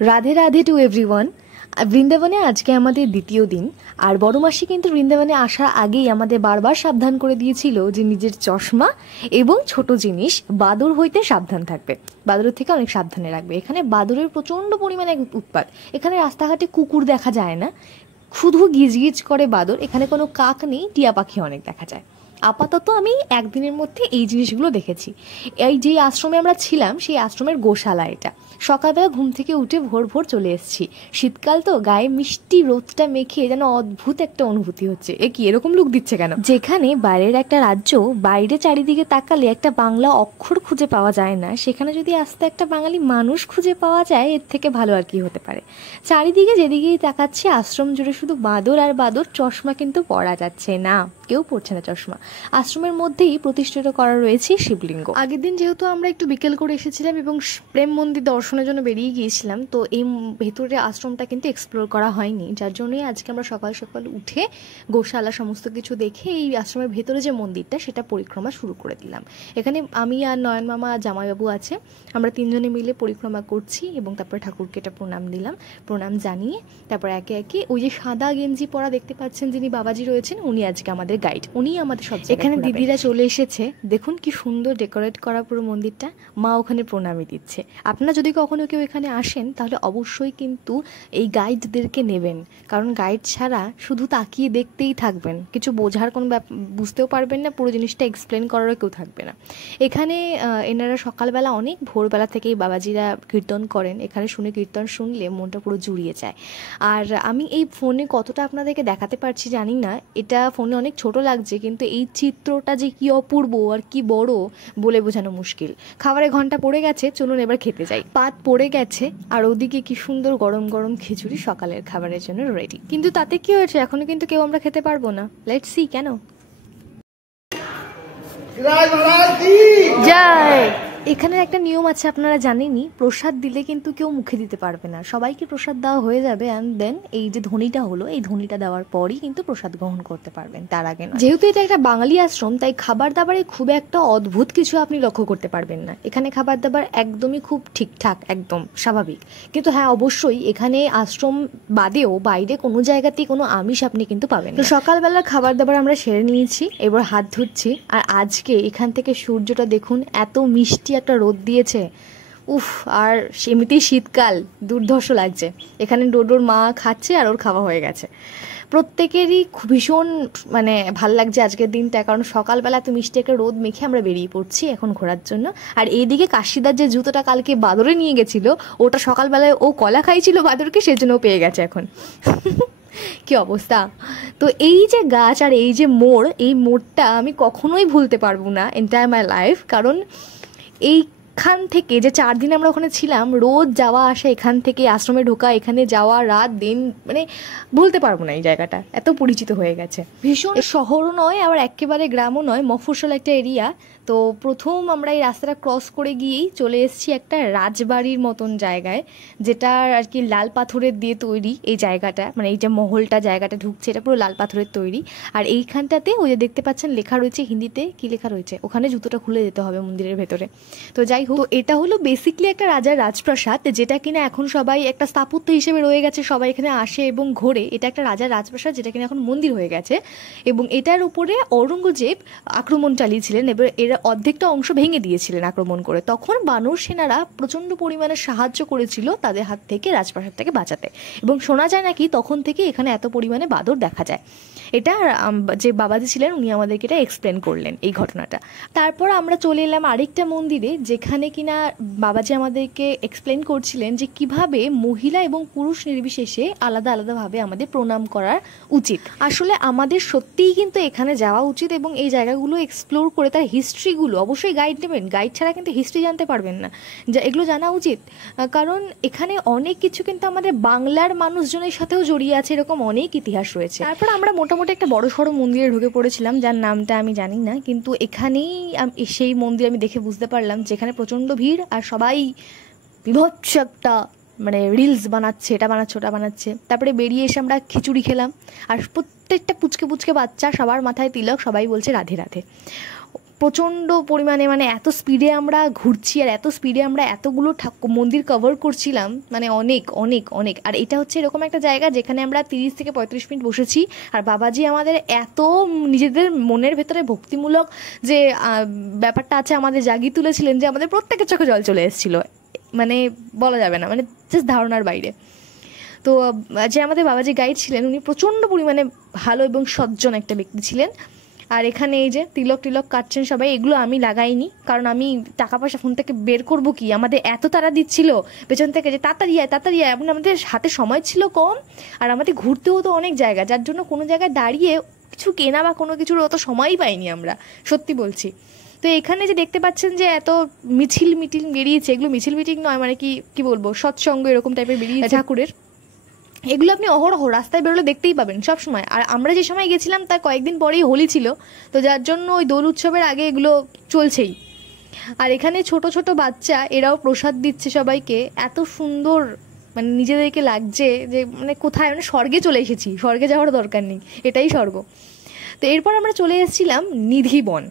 Radhe Radhe to everyone. বৃন্দাবনে আজকে আমাদের দ্বিতীয় দিন। আর বড় মাসি কিন্তু বৃন্দাবনে আসার আগেই আমাদের বারবার সাবধান করে দিয়েছিল যে নিজের চশমা এবং ছোট জিনিস বাদুড় হইতে সাবধান থাকবে, বাদুড়ের থেকে অনেক সাবধানে রাখবে। এখানে বাদুড়ের প্রচণ্ড পরিমাণে উৎপাত। এখানে রাস্তাঘাটে কুকুর দেখা যায় না, শুধু গিজগিজ করে বাদুড়। এখানে কোনো কাক নেই, টিয়া পাখি অনেক দেখা যায়। আপাতত আমি একদিনের মধ্যে এই জিনিসগুলো দেখেছি। এই যে আশ্রমে আমরা ছিলাম সেই আশ্রমের গোশালা এটা। সকালবেলা ঘুম থেকে উঠে ভোর ভোর চলে এসেছি। শীতকাল তো, গায়ে মিষ্টি রোদটা মেখে যেন অদ্ভুত একটা অনুভূতি হচ্ছে। এ কি এরকম লুক দিচ্ছে কেন? যেখানে বাইরের একটা রাজ্য, বাইরে চারিদিকে তাকালে একটা বাংলা অক্ষর খুঁজে পাওয়া যায় না, সেখানে যদি আস্তে একটা বাঙালি মানুষ খুঁজে পাওয়া যায়, এর থেকে ভালো আর কি হতে পারে। চারিদিকে যেদিকেই তাকাচ্ছি আশ্রম জুড়ে শুধু বাদর আর বাদর। চশমা কিন্তু পরা যাচ্ছে না, কেউ পড়ছে না চশমা। আশ্রমের মধ্যেই প্রতিষ্ঠিত করা রয়েছে শিবলিঙ্গ। আগের দিন যেহেতু আমরা একটু বিকেল করে এসেছিলাম এবং প্রেম মন্দির দর্শনের জন্য বেরিয়ে গিয়েছিলাম, তো এই ভেতরে আশ্রমটা কিন্তু এক্সপ্লোর করা হয়নি, যার জন্যই আজকে আমরা সকাল সকাল উঠে গোশালা সমস্ত কিছু দেখে এই আশ্রমের ভেতরে যে মন্দিরটা সেটা পরিক্রমা শুরু করে দিলাম। এখানে আমি আর নয়ন মামা আর জামাইবাবু আছে, আমরা তিনজনে মিলে পরিক্রমা করছি এবং তারপরে ঠাকুরকে এটা প্রণাম দিলাম। প্রণাম জানিয়ে তারপর একে একে ওই যে সাদা গেঞ্জি পরা দেখতে পাচ্ছেন যিনি বাবাজি রয়েছেন, উনি আজকে আমাদের গাইড, উনি আমাদের সব। এখানে দিদিরা চলে এসেছে, দেখুন কি সুন্দর ডেকোরেট করা পুরো মন্দিরটা। মা ওখানে প্রণামী দিচ্ছে। আপনারা যদি কখনো কেউ এখানে আসেন তাহলে অবশ্যই কিন্তু এই গাইডদেরকে নেবেন, কারণ গাইড ছাড়া শুধু তাকিয়ে দেখতেই থাকবেন, কিছু বোঝার কোনো বুঝতেও পারবেন না, পুরো জিনিসটা এক্সপ্লেন করারও কেউ থাকবে না। এখানে এনারা সকালবেলা অনেক ভোরবেলা থেকেই বাবাজিরা কীর্তন করেন। এখানে শুনে কীর্তন শুনলে মনটা পুরো জুড়িয়ে যায়। আর আমি এই ফোনে কতটা আপনাদেরকে দেখাতে পারছি জানি না, এটা ফোনে অনেক ছোট লাগছে, কিন্তু এই চিত্রটা যে কি অপূর্ব আর কি বড় বলে বোঝানো মুশকিল। খাবারের ঘন্টা পড়ে গেছে, চলুন এবার খেতে যাই। পাত পড়ে গেছে আর ওদিকে কি সুন্দর গরম গরম খিচুড়ি সকালের খাবারের জন্য রেডি। কিন্তু তাতে কি হয়েছে, এখনো কিন্তু কেউ আমরা খেতে পারবো না। লেটস সি কেন। জয়। এখানে একটা নিয়ম আছে, আপনারা জানেনই, প্রসাদ দিলে কিন্তু কেউ মুখে দিতে পারবে না। সবাইকে প্রসাদ দেওয়া হয়ে যাবে অ্যান্ড দেন এই যে ধ্বনিটা হলো, এই ধ্বনিটা দেওয়ার পরই কিন্তু প্রসাদ গ্রহণ করতে পারবেন, তার আগে না। যেহেতু এটা একটা বাঙালি আশ্রম, তাই খাবার দাবারে খুব একটা অদ্ভুত কিছু আপনি লক্ষ্য করতে পারবেন না। এখানে খাবার দাবার একদমই খুব ঠিকঠাক, একদম স্বাভাবিক। কিন্তু হ্যাঁ, অবশ্যই এখানে আশ্রম বাদেও বাইরে কোনো জায়গাতেই কোনো আমিষ আপনি কিন্তু পাবেন না। তো সকালবেলার খাবার দাবার আমরা সেরে নিয়েছি, এবার হাত ধুচ্ছি। আর আজকে এখান থেকে সূর্যটা দেখুন, এত মিষ্টি একটা রোদ দিয়েছে, উফ। আর এমনিতেই শীতকাল, দুর্ধর্ষ লাগছে। এখানে ডোডোর মা খাচ্ছে আর ওর খাওয়া হয়ে গেছে। প্রত্যেকেরই ভীষণ ভাল লাগছে আজকের দিনটা, কারণ সকালবেলা তো মিষ্টি একটা রোদ মেখে আমরা বেরিয়ে পড়ছি এখন ঘোরার জন্য। আর এইদিকে কাশিদার যে জুতোটা কালকে বাদরে নিয়ে গেছিল, ওটা সকালবেলায় ও কলা খাইছিল বাদরকে, সেজন্য ও পেয়ে গেছে এখন। কি অবস্থা। তো এই যে গাছ আর এই যে মোড়, এই মোড়টা আমি কখনোই ভুলতে পারবো না এন্টায়ার মাই লাইফ, কারণ এইখান থেকে যে 4 দিন আমরা ওখানে ছিলাম, রোজ যাওয়া আসা, এখান থেকে আশ্রমে ঢোকা, এখানে যাওয়া, রাত দিন, ভুলতে পারবো না। এই জায়গাটা এত পরিচিত হয়ে গেছে। ভীষণ শহরও নয় আবার একেবারে গ্রামও নয়, মফস্বল একটা এরিয়া। তো প্রথম আমরা এই রাস্তাটা ক্রস করে গিয়েই চলে এসেছি একটা রাজবাড়ির মতন জায়গায়, যেটা আর কি লাল পাথরের দিয়ে তৈরি। এই জায়গাটা এই যে মহলটা, জায়গাটা ঢুকছে, এটা পুরো লাল পাথরের তৈরি। আর এইখানটাতে ওই যে দেখতে পাচ্ছেন লেখা রয়েছে হিন্দিতে, কি লেখা রয়েছে ওখানে, জুতোটা খুলে যেতে হবে মন্দিরের ভেতরে। তো যাই হোক, এটা হলো বেসিকলি একটা রাজার রাজপ্রাসাদ, যেটা কিনা এখন সবাই একটা স্থাপত্য হিসেবে রয়ে গেছে, সবাই এখানে আসে এবং ঘোরে। এটা একটা রাজার রাজপ্রাসাদ যেটা কিনা এখন মন্দির হয়ে গেছে। এবং এটার উপরে ঔরঙ্গজেব আক্রমণ চালিয়েছিলেন, এবার এরা অর্ধেকটা অংশ ভেঙে দিয়েছিলেন আক্রমণ করে। তখন বানর সেনারা প্রচণ্ড পরিমাণে সাহায্য করেছিল তাদের হাত থেকে রাজপ্রাসাদটাকে বাঁচাতে। এবং শোনা যায় নাকি তখন থেকে এখানে এত পরিমাণে বাদর দেখা যায়। এটা যে বাবাজি ছিলেন উনি আমাদেরকে এটা এক্সপ্লেন করলেন, এই ঘটনাটা। তারপর আমরা চলে এলাম আরেকটা মন্দিরে, যেখানে কিনা বাবাজি আমাদেরকে এক্সপ্লেন করছিলেন যে কিভাবে মহিলা এবং পুরুষ নির্বিশেষে আলাদা আলাদাভাবে আমাদের প্রণাম করা উচিত। আসলে আমাদের সত্যিই কিন্তু এখানে যাওয়া উচিত এবং এই জায়গাগুলো এক্সপ্লোর করে তার হিস্ট্রিগুলো, অবশ্যই গাইড নেবেন, গাইড ছাড়া কিন্তু হিস্ট্রি জানতে পারবেন না, যা এগুলো জানা উচিত। কারণ এখানে অনেক কিছু কিন্তু আমাদের বাংলার মানুষজনের সাথেও জড়িয়ে আছে, এরকম অনেক ইতিহাস রয়েছে। তারপর আমরা মোটামুটি একটা বড় সড়ো মন্দিরে ঢুকে পড়েছিলাম, যার নামটা আমি জানি না, কিন্তু এখানেই সেই মন্দির আমি দেখে বুঝতে পারলাম যেখানে প্রচণ্ড ভিড় আর সবাই বিভৎস একটা রিলস বানাচ্ছে, এটা বানাচ্ছে ওটা বানাচ্ছে। তারপরে বেরিয়ে এসে আমরা খিচুড়ি খেলাম, আর প্রত্যেকটা পুচকে পুচকে বাচ্চা, সবার মাথায় তিলক, সবাই বলছে রাধে রাধে। প্রচণ্ড পরিমাণে মানে এত স্পিডে আমরা ঘুরছি আর এত স্পিডে আমরা এতগুলো মন্দির কভার করছিলাম, মানে অনেক অনেক অনেক। আর এটা হচ্ছে এরকম একটা জায়গা যেখানে আমরা 30 থেকে 35 মিনিট বসেছি, আর বাবাজি আমাদের এত নিজেদের মনের ভেতরে ভক্তিমূলক যে ব্যাপারটা আছে আমাদের জাগিয়ে তুলেছিলেন যে আমাদের প্রত্যেকের চোখে জল চলে এসেছিলো, মানে বলা যাবে না, মানে জাস্ট ধারণার বাইরে। তো যে আমাদের বাবাজি গাইড ছিলেন উনি প্রচণ্ড পরিমাণে ভালো এবং সজ্জন একটা ব্যক্তি ছিলেন। আর এখানে এই যে তিলক টিলক কাটছেন সবাই, এগুলো আমি লাগাইনি, কারণ আমি টাকা পয়সা ফোন থেকে বের করবো কি, আমাদের এত তাড়া দিচ্ছিল পেছন থেকে যে তাড়াতাড়ি আয় তাড়াতাড়ি আয়, এবং আমাদের হাতে সময় ছিল কম, আর আমাদের ঘুরতেও তো অনেক জায়গা, যার জন্য কোনো জায়গায় দাঁড়িয়ে কিছু কেনা বা কোনো কিছুর অত সময়ই পাইনি আমরা, সত্যি বলছি। তো এখানে যে দেখতে পাচ্ছেন যে এত মিছিল মিটিং বেরিয়েছে, এগুলো মিছিল মিটিং নয়, মানে কি বলবো, সৎসঙ্গ এরকম টাইপের বেরিয়েছে ঠাকুরের। এগুলো আপনি অহরহ রাস্তায় বেরোলে দেখতেই পাবেন সব সময়। আর আমরা যে সময় গেছিলাম তার কয়েকদিন পরেই হোলি ছিল, তো যার জন্য ওই দোল উৎসবের আগে এগুলো চলছেই। আর এখানে ছোট ছোট বাচ্চা এরাও প্রসাদ দিচ্ছে সবাইকে, এত সুন্দর মানে নিজেদেরকে লাগছে যে মানে কোথায়, মানে স্বর্গে চলে এসেছি, স্বর্গে যাওয়ার দরকার নেই, এটাই স্বর্গ। তো এরপর আমরা চলে এসেছিলাম নিধিবন।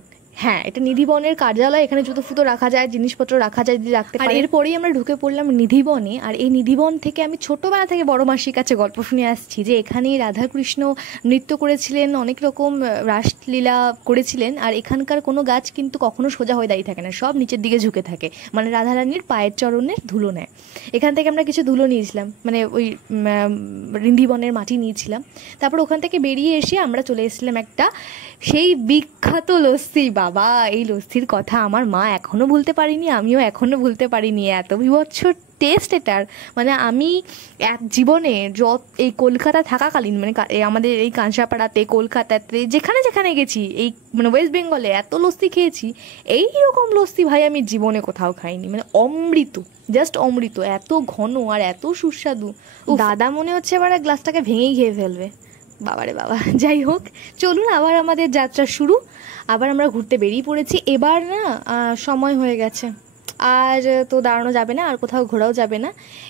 হ্যাঁ, এটা নিধিবনের কার্যালয়, এখানে জুতো ফুতো রাখা যায়, জিনিসপত্র রাখা যায় যদি রাখতে পারে। আর এরপরেই আমরা ঢুকে পড়লাম নিধিবনে। আর এই নিধিবন থেকে আমি ছোটোবেলা থেকে বড় মাসির কাছে গল্প শুনে আসছি যে এখানেই রাধাকৃষ্ণ নৃত্য করেছিলেন, অনেক রকম রাসলীলা করেছিলেন। আর এখানকার কোনো গাছ কিন্তু কখনো সোজা হয়ে দাঁড়িয়ে থাকে না, সব নিচের দিকে ঝুঁকে থাকে, মানে রাধারানীর পায়ের চরণের ধুলো নেয়। এখান থেকে আমরা কিছু ধুলো নিয়েছিলাম, মানে ওই নিধিবনের মাটি নিয়েছিলাম। তারপর ওখান থেকে বেরিয়ে এসে আমরা চলে এসেছিলাম একটা সেই বিখ্যাত লস্যি। বাবা, এই লস্যির কথা আমার মা এখনো ভুলতে পারিনি, আমিও এখনো ভুলতে পারিনি, এত বিভৎস টেস্ট এটার। মানে আমি এক জীবনে এই কলকাতা থাকাকালীন, মানে আমাদের এই কাঁসাপাড়াতে, কলকাতাতে, যেখানে যেখানে গেছি, এই মানে ওয়েস্ট বেঙ্গলে এত লস্যি খেয়েছি, এই রকম লস্যি ভাই আমি জীবনে কোথাও খাইনি। মানে অমৃত, জাস্ট অমৃত, এত ঘন আর এত সুস্বাদু। দাদা মনে হচ্ছে এবার গ্লাসটাকে ভেঙেই খেয়ে ফেলবে, বাবারে বাবা। যাই হোক, চলুন আবার আমাদের যাত্রা শুরু। আবার আমরা ঘুরতে বেরিয়ে পড়েছি। এবার না সময় হয়ে গেছে, আর তো দাঁড়ানো যাবে না, আর কোথাও ঘোরাও যাবে না।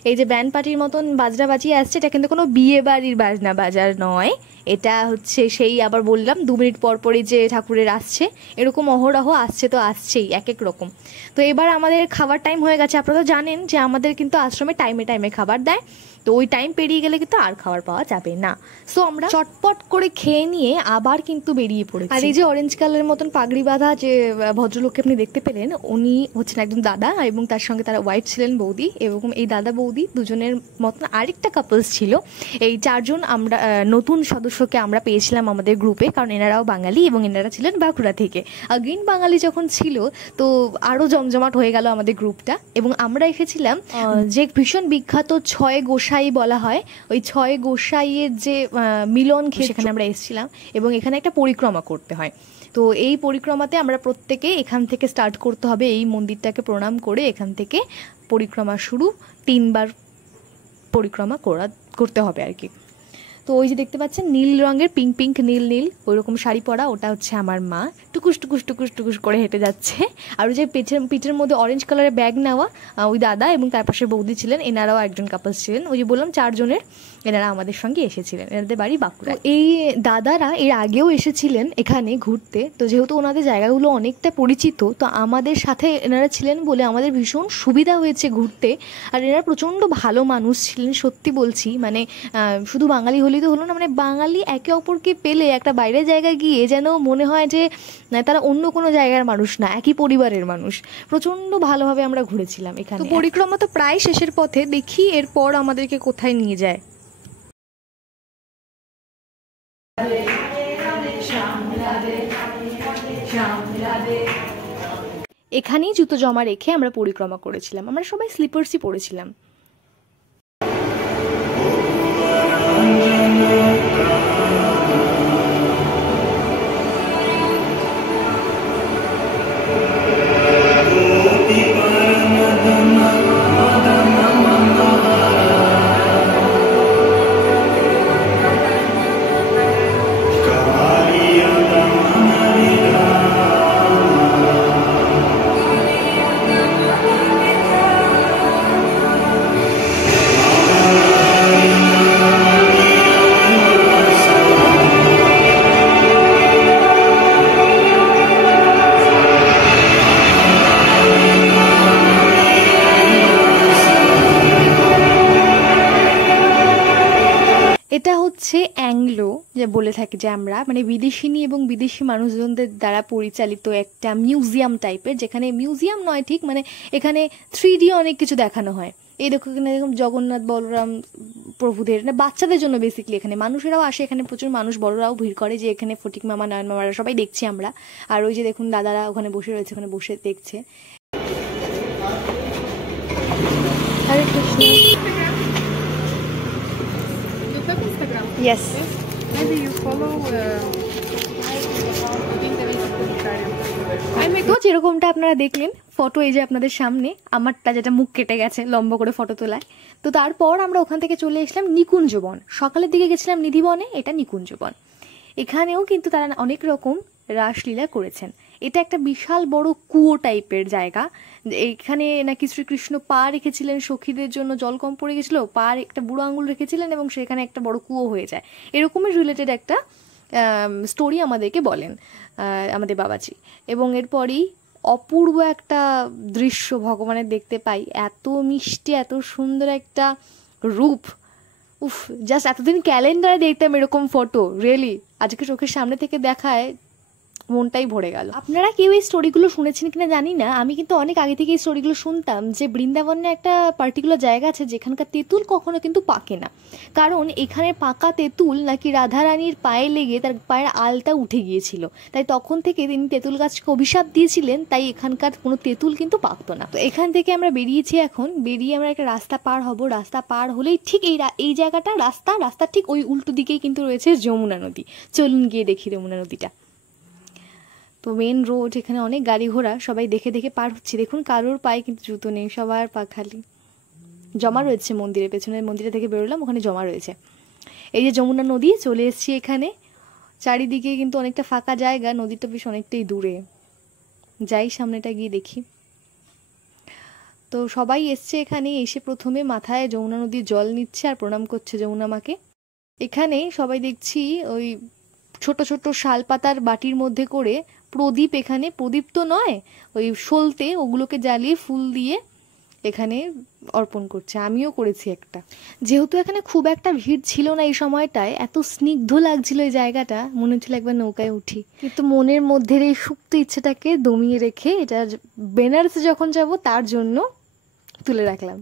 এই যে ব্যান্ড পার্টির মতন বাজনা বাজিয়ে আসছে, এটা কিন্তু কোনো বিয়ে বাড়ির বাজনা বাজার নয়, এটা হচ্ছে সেই আবার বললাম 2 মিনিট পর পরই যে ঠাকুরের আসছে, এরকম অহরহ আসছে তো আসছেই এক এক রকম। তো এবার আমাদের খাবার টাইম হয়ে গেছে। আপনারা তো জানেন যে আমাদের কিন্তু আশ্রমে টাইমে টাইমে খাবার দেয়, তো ওই টাইম পেরিয়ে গেলে কিন্তু আর খাবার পাওয়া যাবে না। সো আমরা চটপট করে খেয়ে নিয়ে আবার কিন্তু বেরিয়ে পড়েছি। আর এই যে অরেঞ্জ কালারের মতন পাগড়ি বাঁধা যে ভদ্রলোককে আপনি দেখতে পেলেন, উনি হচ্ছেন একজন দাদা, এবং তার সঙ্গে তারা ওয়াইফ ছিলেন, বৌদি। এবং এই দাদা বৌদি দুজনের মতন আরেকটা কাপলস ছিল। এই 4 জন আমরা নতুন সদস্যকে আমরা পেয়েছিলাম আমাদের গ্রুপে, কারণ এনারাও বাঙালি এবং এনারা ছিলেন বাঁকুড়া থেকে। আগেইন বাঙালি যখন ছিল, তো আরও জমজমাট হয়ে গেল আমাদের গ্রুপটা। এবং আমরা এসেছিলাম যে ভীষণ বিখ্যাত 6 গোসাই বলা হয়, ওই 6 গোসাইয়ের যে মিলন ক্ষেত্র, সেখানে আমরা এসেছিলাম। এবং এখানে একটা পরিক্রমা করতে হয়, তো এই পরিক্রমাতে আমরা প্রত্যেকে এখান থেকে স্টার্ট করতে হবে, এই মন্দিরটাকে প্রণাম করে এখান থেকে পরিক্রমা শুরু, 3 বার পরিক্রমা করতে হবে আর কি। তো ওই যে দেখতে পাচ্ছেন নীল রঙের, পিঙ্ক পিঙ্ক নীল নীল ওইরকম শাড়ি পরা, ওটা হচ্ছে আমার মা, টুকুস টুকুস টুকুস টুকুস করে হেঁটে যাচ্ছে। আর ওই যে পিঠের মধ্যে অরেঞ্জ কালারের ব্যাগ নেওয়া ওই দাদা, এবং তার পাশে বৌদি ছিলেন, এনারাও একজন কাপলস ছিলেন। ওই যে বললাম 4 জনের, এনারা আমাদের সঙ্গে এসেছিলেন, এনাদের বাড়ি বাঁকুড়া। এই দাদারা এর আগেও এসেছিলেন এখানে ঘুরতে, তো যেহেতু ওনাদের জায়গাগুলো অনেকটা পরিচিত, তো আমাদের সাথে এনারা ছিলেন বলে আমাদের ভীষণ সুবিধা হয়েছে ঘুরতে। আর এনারা প্রচণ্ড ভালো মানুষ ছিলেন, সত্যি বলছি। মানে শুধু বাঙালি হলেই তো হলো না, মানে বাঙালি একে অপরকে পেলে একটা বাইরের জায়গায় গিয়ে যেন মনে হয় যে তারা অন্য কোনো জায়গার মানুষ না, একই পরিবারের মানুষ। প্রচণ্ড ভালোভাবে আমরা ঘুরেছিলাম এখানে। তো পরিক্রমা তো প্রায় শেষের পথে, দেখি এরপর আমাদেরকে কোথায় নিয়ে যায়। এখানেই জুতো জমা রেখে আমরা পরিক্রমা করেছিলাম। আমরা সবাই স্লিপার্সই পরেছিলাম। বলে থাকি যে আমরা মানে বিদেশিনী এবং বিদেশি মানুষজনদের দ্বারা পরিচালিত একটা মিউজিয়াম টাইপের, যেখানে মিউজিয়াম নয় ঠিক, মানে এখানে 3D অনেক কিছু দেখানো হয়। এই দেখো এখানে এরকম জগন্নাথ বলরাম প্রভুদের, না বাচ্চাদের জন্য বেসিক্যালি, এখানে মানুষেরাও আসে, এখানে প্রচুর মানুষ বড়রাও ভিড় করে, যে এখানে ফটিক মামা নয়ন মামারা সবাই দেখছি আমরা। আর ওই যে দেখুন দাদারা ওখানে বসে রয়েছে, ওখানে বসে দেখছে। হরে Krishna. Yes. Maybe you follow তো যেরকমটা আপনারা দেখলেন ফটো, এই যে আপনাদের সামনে আমারটা যেটা মুখ কেটে গেছে লম্বা করে ফটো তোলায়। তো তারপর আমরা ওখান থেকে চলে এসলাম নিকুঞ্জবন। সকালের দিকে গেছিলাম নিধিবনে, এটা নিকুঞ্জবন। এখানেও কিন্তু তারা অনেক রকম রাসলীলা করেছেন। এটা একটা বিশাল বড় কুয়ো টাইপের জায়গা। এখানে নাকি শ্রীকৃষ্ণ পা রেখেছিলেন সখীদের জন্য, জল কম পড়ে গেছিল, পা একটা বুড়ো আঙুল রেখেছিলেন এবং সেখানে একটা বড় কুয়ো হয়ে যায়। এরকমই রিলেটেড একটা স্টোরি আমাদেরকে বলেন আমাদের বাবাজি। এবং এরপরই অপূর্ব একটা দৃশ্য ভগবানের দেখতে পাই, এত মিষ্টি, এত সুন্দর একটা রূপ। উফ, জাস্ট এতদিন ক্যালেন্ডারে দেখতাম এরকম ফটো, রিয়েলি আজকে চোখের সামনে থেকে দেখায় মনটাই ভরে গেল। আপনারা কেউ এই স্টোরিগুলো শুনেছেন কিনা জানি না, আমি কিন্তু অনেক আগে থেকে এই স্টোরিগুলো শুনতাম যে বৃন্দাবনে একটা পার্টিকুলার জায়গা আছে যেখানকার তেঁতুল কখনো কিন্তু পাকে না, কারণ এখানে পাকা তেঁতুল নাকি রাধারানীর পায়ে লেগে তার পায়ের আলটা উঠে গিয়েছিল, তাই তখন থেকে তিনি তেঁতুল গাছকে অভিশাপ দিয়েছিলেন, তাই এখানকার কোনো তেঁতুল কিন্তু পাকতো না। তো এখান থেকে আমরা বেরিয়েছি, এখন বেরিয়ে আমরা একটা রাস্তা পার হব। রাস্তা পার হলেই ঠিক এই জায়গাটা রাস্তার ঠিক ওই উল্টো দিকেই কিন্তু রয়েছে যমুনা নদী। চলুন গিয়ে দেখি যমুনা নদীটা। তো মেন রোড, এখানে অনেক গাড়ি ঘোড়া, সবাই দেখে দেখে পার হচ্ছে। দেখুন কারোর পায়ে কিন্তু জুতো নেই, সবার পা খালি। জমা রয়েছে মন্দিরের পেছনের, মন্দিরে থেকে বেরোলাম, ওখানে জমা রয়েছে। এই যে যমুনা নদী, চলে এসেছি এখানে। চারিদিকে কিন্তু অনেকটা ফাঁকা জায়গা, নদীটা বেশ অনেকটাই দূরে। যাই সামনেটা গিয়ে দেখি। তো সবাই এসছে এখানে, এসে প্রথমে মাথায় যমুনা নদীর জল নিচ্ছে আর প্রণাম করছে যমুনা মাকে। এখানে সবাই দেখছি ওই ছোট ছোট শাল পাতার বাটির মধ্যে করে প্রদীপ, এখানে প্রদীপ তো নয়, ওই সলতে, ওগুলোকে জ্বালিয়ে ফুল দিয়ে এখানে অর্পণ করছে। আমিও করেছি একটা। যেহেতু এখানে খুব একটা ভিড় ছিল না এই সময়টায়, এত স্নিগ্ধ লাগছিল এই জায়গাটা, মনে হচ্ছিল একবার নৌকায় উঠি। কিন্তু মনের মধ্যে এই সুপ্ত ইচ্ছেটাকে দমিয়ে রেখে এটা বেনারসে যখন যাব তার জন্য তুলে রাখলাম।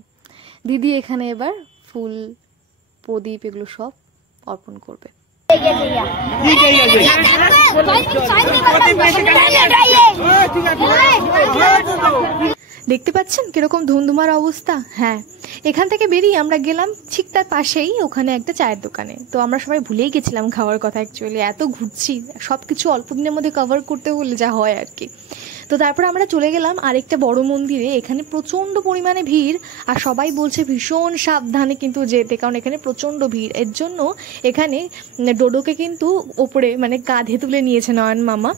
দিদি এখানে এবার ফুল, প্রদীপ এগুলো সব অর্পণ করবে। দেখতে পাচ্ছেন কিরকম ধুমধুমার অবস্থা। হ্যাঁ, এখান থেকে বেরিয়ে আমরা গেলাম ঠিক তার পাশেই ওখানে একটা চায়ের দোকানে। তো আমরা সবাই ভুলেই গেছিলাম খাওয়ার কথা, অ্যাকচুয়ালি এত ঘুরছি, সব কিছু অল্প দিনের মধ্যে কভার করতে হলে যা হয় আর কি। তো তারপর আমরা চলে গেলাম আরেকটা বড় মন্দিরে। এখানে প্রচণ্ড পরিমাণে ভিড়, আর সবাই বলছে ভীষণ সাবধানে কিন্তু যেতে, কারণ এখানে প্রচণ্ড ভিড়। এর জন্য এখানে ডোডোকে কিন্তু ওপরে মানে কাঁধে তুলে নিয়েছে নয়ন মামা,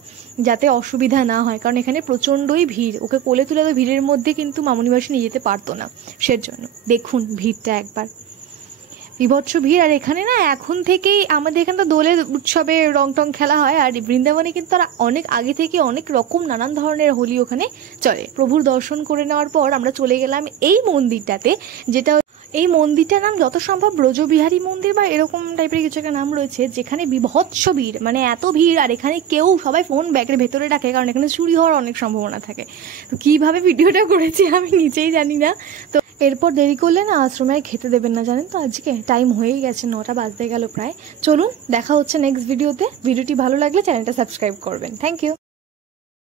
যাতে অসুবিধা না হয়, কারণ এখানে প্রচণ্ডই ভিড়। ওকে কোলে তুলে তো ভিড়ের মধ্যে কিন্তু মামুনিবাসী নিয়ে যেতে পারতো না, সেজন্য দেখুন ভিড়টা একবার, বিভৎস ভিড়। আর এখানে না এখন থেকেই আমাদের এখানে তো দোলের উৎসবে রং টং খেলা হয়, আর বৃন্দাবনে কিন্তু তারা অনেক আগে থেকে অনেক রকম নানান ধরনের হোলি ওখানে চলে। প্রভুর দর্শন করে নেওয়ার পর আমরা চলে গেলাম এই মন্দিরটাতে, যেটা এই মন্দিরটার নাম যত সম্ভব ব্রজবিহারী মন্দির বা এরকম টাইপের কিছু একটা নাম রয়েছে, যেখানে বিভৎস ভিড়, মানে এত ভিড়। আর এখানে কেউ সবাই ফোন ব্যাগের ভেতরে রাখে, কারণ এখানে চুরি হওয়ার অনেক সম্ভাবনা থাকে। তো কীভাবে ভিডিওটা করেছি আমি নিজেই জানি না। তো এরপর দেরি করলে না আশ্রমে খেতে দেবেন না, জানেন তো আজকে টাইম হয়েই গেছে, 9টা বাজতে গেল প্রায়। চলুন দেখা হচ্ছে নেক্সট ভিডিওতে। ভিডিওটি ভালো লাগলে চ্যানেলটা সাবস্ক্রাইব করবেন। Thank you.